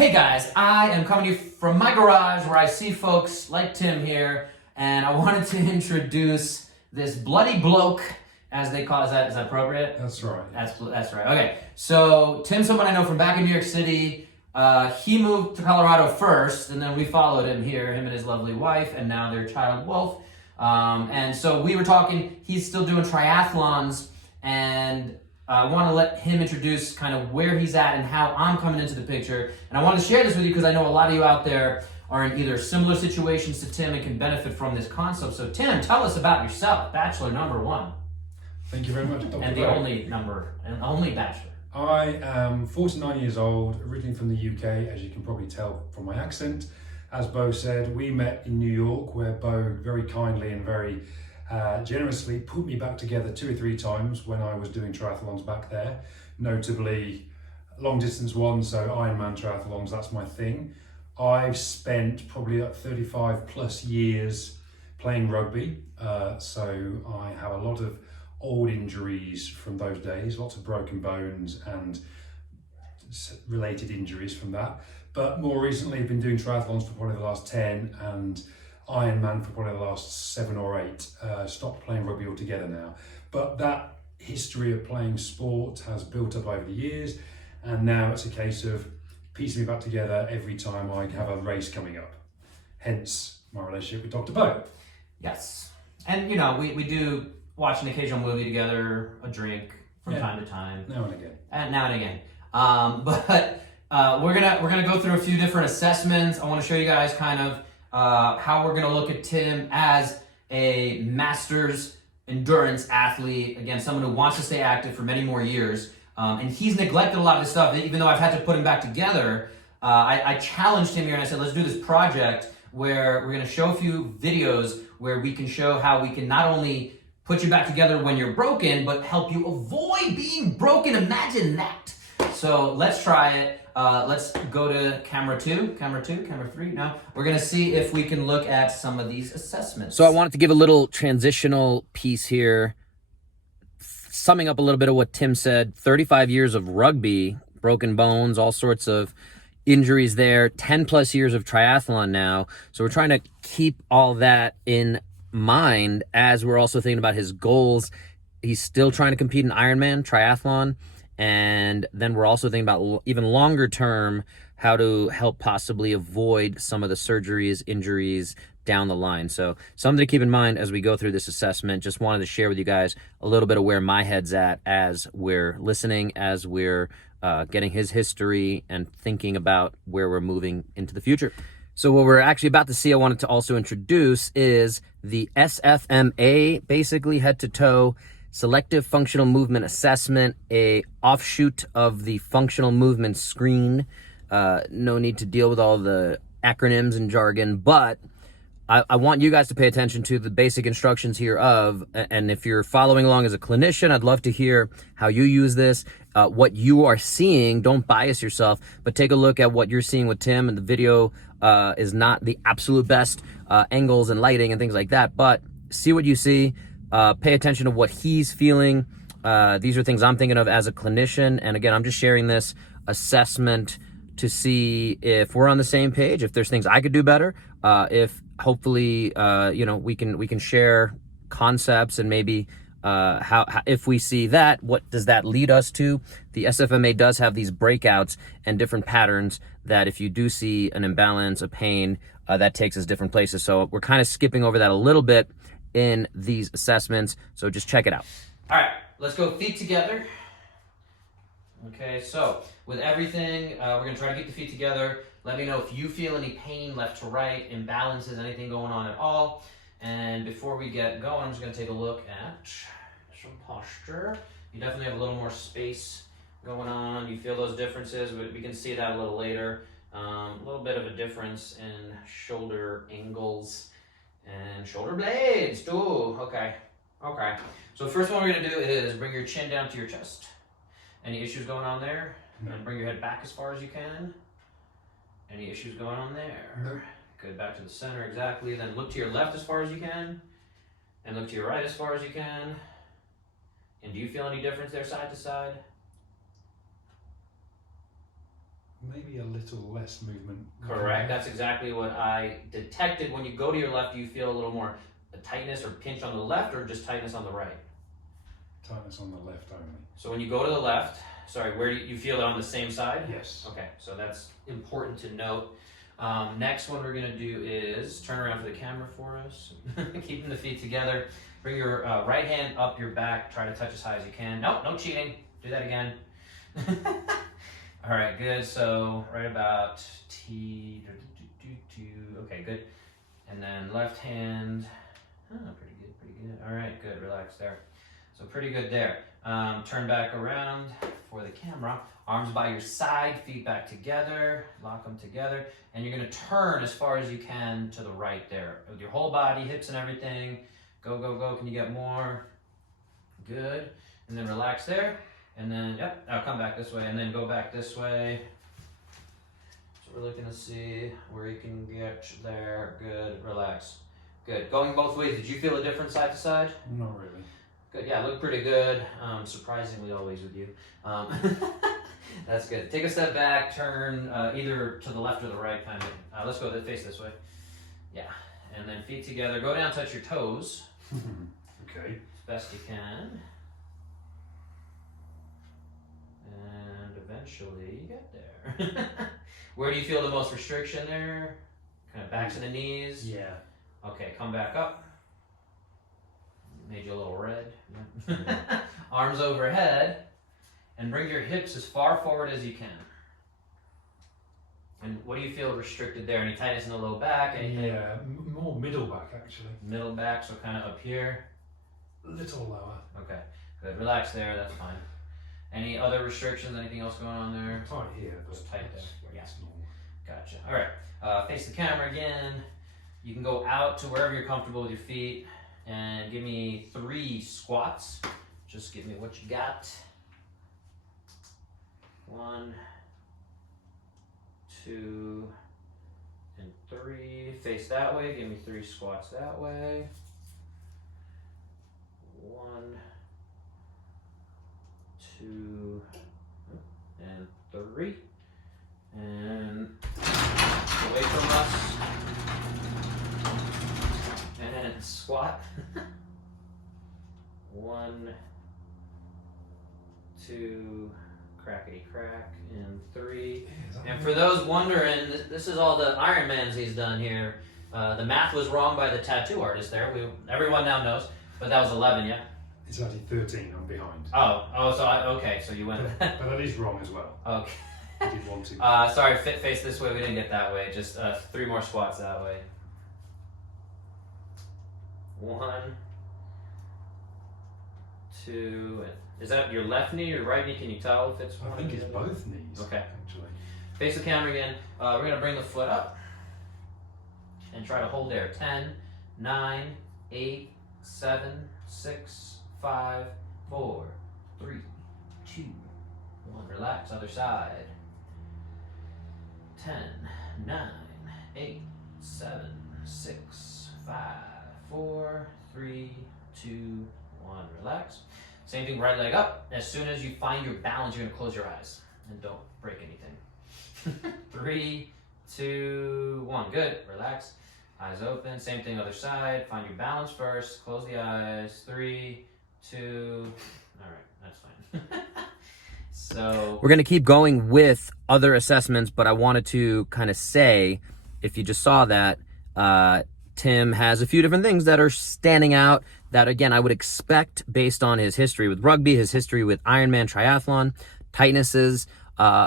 Hey guys, I am coming to you from my garage where I see folks like Tim here, and I wanted to introduce this bloody bloke, as they call it. Is that appropriate? That's right. That's right. Okay, so Tim's someone I know from back in New York City. He moved to Colorado first, and then we followed him here, him and his lovely wife, and now their child Wolf. And so we were talking, he's still doing triathlons, and I want to let him introduce kind of where he's at and how I'm coming into the picture. And I want to share this with you because I know a lot of you out there are in either similar situations to Tim and can benefit from this concept. So Tim, tell us about yourself, bachelor number one. Thank you very much, Dr. And the only bachelor. I am 49 years old, originally from the UK, as you can probably tell from my accent. As Bo said, we met in New York, where Bo very kindly and very generously put me back together 2 or 3 times when I was doing triathlons back there, notably long distance ones, so Ironman triathlons, that's my thing. I've spent probably 35 plus years playing rugby, so I have a lot of old injuries from those days, lots of broken bones and related injuries from that. But more recently, I've been doing triathlons for probably the last 10 and Ironman for probably the last 7 or 8. Stopped playing rugby altogether now. But that history of playing sport has built up over the years, and now it's a case of piecing me back together every time I have a race coming up. Hence my relationship with Dr. Bo. Yes. And you know, we do watch an occasional movie together, a drink from time to time. Now and again. Now and again. But we're gonna go through a few different assessments. I want to show you guys kind of how we're gonna look at Tim as a masters endurance athlete. Again, someone who wants to stay active for many more years. And he's neglected a lot of this stuff, even though I've had to put him back together. I challenged him here and I said, let's do this project where we're gonna show a few videos where we can show how we can not only put you back together when you're broken, but help you avoid being broken. Imagine that. So let's try it. Let's go to camera 2, camera 3. Now we're gonna see if we can look at some of these assessments. So I wanted to give a little transitional piece here, summing up a little bit of what Tim said. 35 years of rugby, broken bones, all sorts of injuries there, 10 plus years of triathlon now. So we're trying to keep all that in mind as we're also thinking about his goals. He's still trying to compete in Ironman triathlon, and then we're also thinking about even longer term how to help possibly avoid some of the surgeries, injuries down the line. So something to keep in mind as we go through this assessment. Just wanted to share with you guys a little bit of where my head's at as we're listening, as we're getting his history and thinking about where we're moving into the future. So what we're actually about to see, I wanted to also introduce, is the SFMA, basically head-to-toe Selective Functional Movement Assessment, a offshoot of the Functional Movement Screen. No need to deal with all the acronyms and jargon, but I want you guys to pay attention to the basic instructions here and if you're following along as a clinician, I'd love to hear how you use this, what you are seeing. Don't bias yourself, but take a look at what you're seeing with Tim, and the video is not the absolute best angles and lighting and things like that, but see what you see, pay attention to what he's feeling. These are things I'm thinking of as a clinician, and again, I'm just sharing this assessment to see if we're on the same page, if there's things I could do better, if hopefully we can share concepts, and maybe how if we see that, what does that lead us to? The SFMA does have these breakouts and different patterns that if you do see an imbalance, a pain, that takes us different places. So we're kind of skipping over that a little bit in these assessments, so just check it out. All right, let's go feet together. Okay, so with everything, we're gonna try to keep the feet together. Let me know if you feel any pain left to right, imbalances, anything going on at all. And before we get going, I'm just gonna take a look at some posture. You definitely have a little more space going on. You feel those differences, but we can see that a little later. A little bit of a difference in shoulder angles and shoulder blades too. Okay. So the first one we're gonna do is bring your chin down to your chest. Any issues going on there? No. And bring your head back as far as you can. Any issues going on there? No. Good, back to the center, exactly. Then look to your left as far as you can. And look to your right as far as you can. And do you feel any difference there side to side? maybe a little less movement. Correct. That's exactly what I detected. When you go to your left, do you feel a little more tightness or pinch on the left, or just tightness on the right? Tightness on the left only. So when you go to the left, sorry, where do you feel it on the same side? Yes. Okay, so that's important to note. Next one we're gonna do is turn around for the camera for us. Keeping the feet together. Bring your right hand up your back. Try to touch as high as you can. Nope, no cheating. Do that again. All right, good. So right about T. Okay, good. And then left hand. Oh, pretty good, pretty good. All right, good. Relax there. So pretty good there. Turn back around for the camera. Arms by your side, feet back together. Lock them together. And you're gonna turn as far as you can to the right there. With your whole body, hips and everything. Go, go, go. Can you get more? Good. And then relax there. And then, yep, now come back this way. And then go back this way. So we're looking to see where you can get there. Good. Relax. Good. Going both ways. Did you feel a difference side to side? Not really. Good. Yeah, look pretty good. Surprisingly always with you. That's good. Take a step back, turn either to the left or the right, kind of. Let's go face this way. Yeah. And then feet together. Go down, touch your toes. Okay. As best you can. And eventually you get there. Where do you feel the most restriction there? Kind of backs and the knees? Yeah. Okay, come back up. Made you a little red. Yeah. Arms overhead. And bring your hips as far forward as you can. And what do you feel restricted there? Any tightness in the low back? Anything? Yeah, more middle back actually. Middle back, so kind of up here. A little lower. Okay, good. Relax there, that's fine. Any other restrictions? Anything else going on there? Tight here, but Just tight there. Yeah. it's normal. Gotcha. All right, face the camera again. You can go out to wherever you're comfortable with your feet and give me 3 squats. Just give me what you got. 1, 2, and 3. Face that way. Give me 3 squats that way. 1, 2, and 3. And away from us. And squat. 1, 2, crackety crack, and 3. And for those wondering, this is all the Ironmans he's done here. The math was wrong by the tattoo artist there. Everyone now knows, but that was 11, yeah? It's actually 13, I'm behind. Okay, so you went. But that is wrong as well. Okay. I did want to. Sorry, face this way. We didn't get that way. Just 3 more squats that way. 1, 2. Is that your left knee or right knee? Can you tell if it's one? I think it's both knees. Okay. Actually. Face the camera again. We're gonna bring the foot up and try to hold there. 10, 9, 8, 7, 6, 5, 4, 3, 2, 1. Relax. Other side. 10, 9, 8, 7, 6, 5, 4, 3, 2, 1. Relax. Same thing, right leg up. As soon as you find your balance, you're gonna close your eyes and don't break anything. 3, 2, 1. Good. Relax. Eyes open. Same thing, other side. Find your balance first. Close the eyes. 3, 2. All right, that's fine. So we're gonna keep going with other assessments, but I wanted to kind of say, if you just saw that, Tim has a few different things that are standing out that, again, I would expect based on his history with rugby, his history with Ironman triathlon, tightnesses,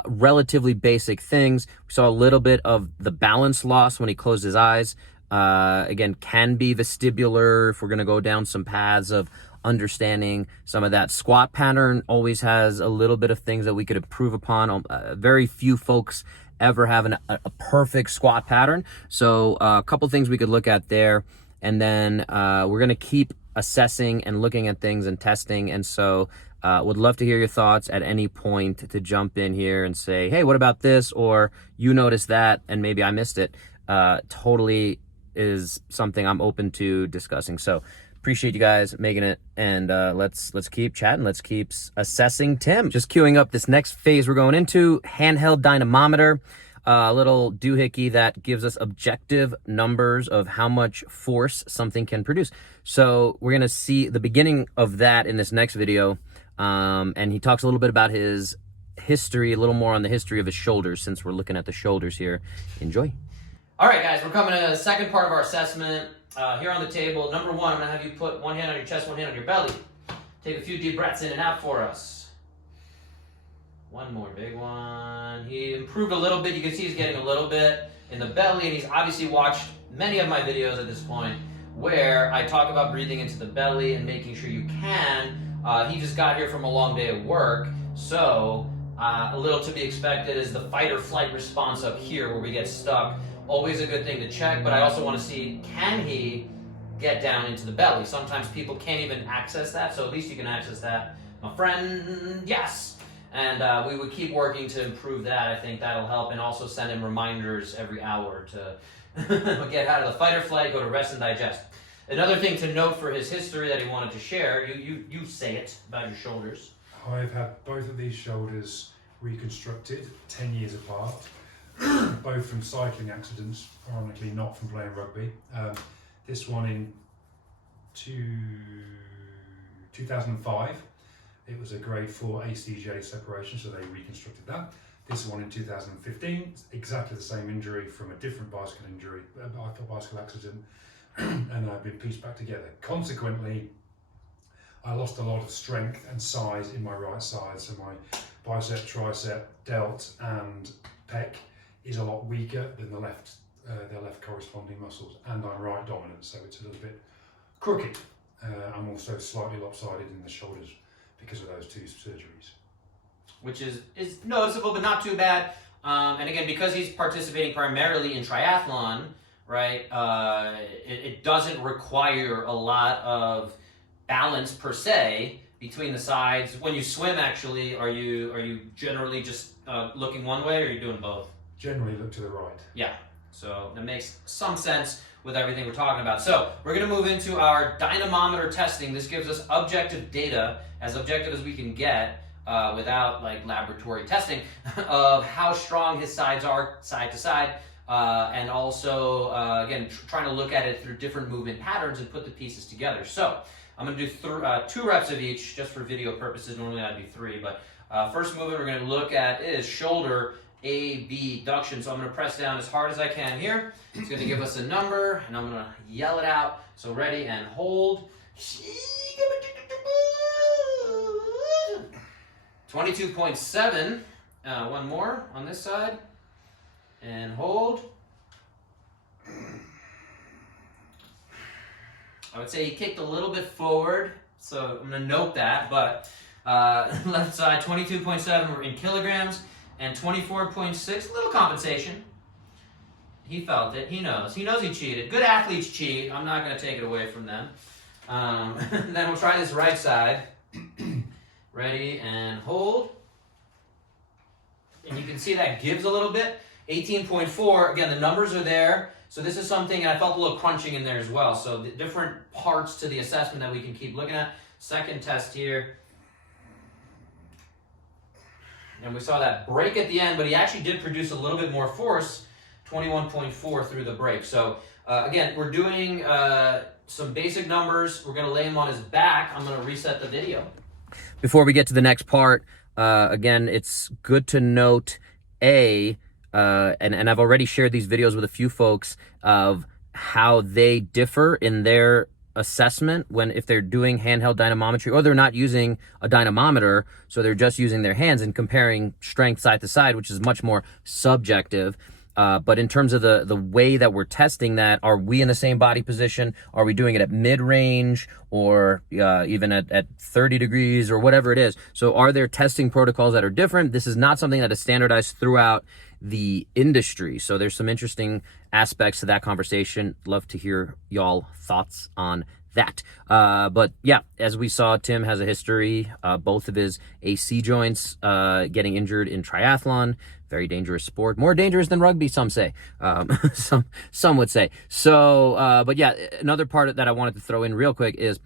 relatively basic things. We saw a little bit of the balance loss when he closed his eyes. Again, can be vestibular if we're going to go down some paths of understanding some of that. Squat pattern always has a little bit of things that we could improve upon. Very few folks ever have a perfect squat pattern. So a couple things we could look at there. And then we're going to keep assessing and looking at things and testing. And so would love to hear your thoughts at any point to jump in here and say, hey, what about this? Or you noticed that and maybe I missed it. Totally is something I'm open to discussing. So Appreciate you guys making it, and let's keep chatting. Let's keep assessing Tim. Just queuing up this next phase we're going into, handheld dynamometer, a little doohickey that gives us objective numbers of how much force something can produce. So we're gonna see the beginning of that in this next video, and he talks a little bit about his history, a little more on the history of his shoulders, since we're looking at the shoulders here. Enjoy. All right, guys, we're coming to the second part of our assessment. Here on the table, number one, I'm gonna have you put one hand on your chest, one hand on your belly. Take a few deep breaths in and out for us. One more big one. He improved a little bit. You can see he's getting a little bit in the belly, and he's obviously watched many of my videos at this point where I talk about breathing into the belly and making sure you can. He just got here from a long day of work, so a little to be expected is the fight or flight response up here where we get stuck. Always a good thing to check, but I also want to see, can he get down into the belly? Sometimes people can't even access that, so at least you can access that, my friend. Yes. And we would keep working to improve that. I think that'll help, and also send him reminders every hour to get out of the fight or flight, go to rest and digest. Another thing to note for his history that he wanted to share, you say it about your shoulders. I've had both of these shoulders reconstructed 10 years apart, both from cycling accidents, ironically not from playing rugby. This one in 2005. It was a grade 4 ACJ separation, so they reconstructed that. This one in 2015, exactly the same injury from a different bicycle accident, and I've been pieced back together. Consequently, I lost a lot of strength and size in my right side, so my bicep, tricep, delt, and pec is a lot weaker than the left corresponding muscles, and I'm right dominant, so it's a little bit crooked. I'm also slightly lopsided in the shoulders because of those two surgeries. Which is noticeable, but not too bad. And again, because he's participating primarily in triathlon, right, it doesn't require a lot of balance per se between the sides. When you swim, actually, are you generally just looking one way, or are you doing both? Generally look to the right. Yeah, so that makes some sense with everything we're talking about. So we're going to move into our dynamometer testing. This gives us objective data, as objective as we can get without like laboratory testing, of how strong his sides are side to side, and also again trying to look at it through different movement patterns and put the pieces together. So I'm going to do 2 reps of each just for video purposes. Normally I'd do 3, but first movement we're going to look at is shoulder Ab Duction. So I'm going to press down as hard as I can here. It's going to give us a number, and I'm going to yell it out. So ready, and hold. 22.7. One more on this side, and hold. I would say he kicked a little bit forward, so I'm going to note that, but left side 22.7 in kilograms, and 24.6, a little compensation. He felt it, he knows he cheated. Good athletes cheat, I'm not going to take it away from them. Then we'll try this right side. Ready, and hold. And you can see that gives a little bit. 18.4, again, the numbers are there. So this is something, and I felt a little crunching in there as well. So the different parts to the assessment that we can keep looking at. Second test here. And we saw that break at the end, but he actually did produce a little bit more force, 21.4 through the break. So again, we're doing some basic numbers. We're going to lay him on his back. I'm going to reset the video. Before we get to the next part, again, it's good to note and I've already shared these videos with a few folks of how they differ in their assessment if they're doing handheld dynamometry, or they're not using a dynamometer, so they're just using their hands and comparing strength side to side, which is much more subjective. But in terms of the way that we're testing that, are we in the same body position? Are we doing it at mid-range, or even at 30 degrees, or whatever it is? So are there testing protocols that are different? This is not something that is standardized throughout the industry. So there's some interesting aspects to that conversation. Love to hear y'all thoughts on that. But yeah, as we saw, Tim has a history, both of his AC joints getting injured in triathlon. Very dangerous sport, more dangerous than rugby, some say. Some would say. So, but yeah, another part that I wanted to throw in real quick is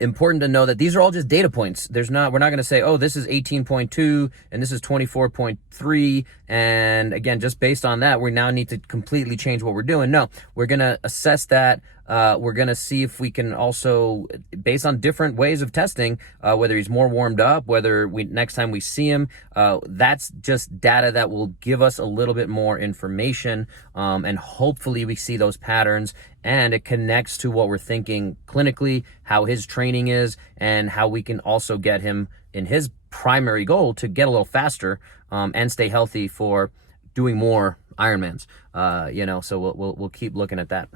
important to know that these are all just data points. We're not going to say, oh, this is 18.2 and this is 24.3. And again, just based on that, we now need to completely change what we're doing. No, we're going to assess that. We're going to see if we can also, based on different ways of testing, whether he's more warmed up, whether next time we see him, that's just data that will give us a little bit more information. And hopefully we see those patterns and it connects to what we're thinking clinically, how his training is, and how we can also get him in his primary goal to get a little faster, and stay healthy for doing more Ironmans. So we'll keep looking at that.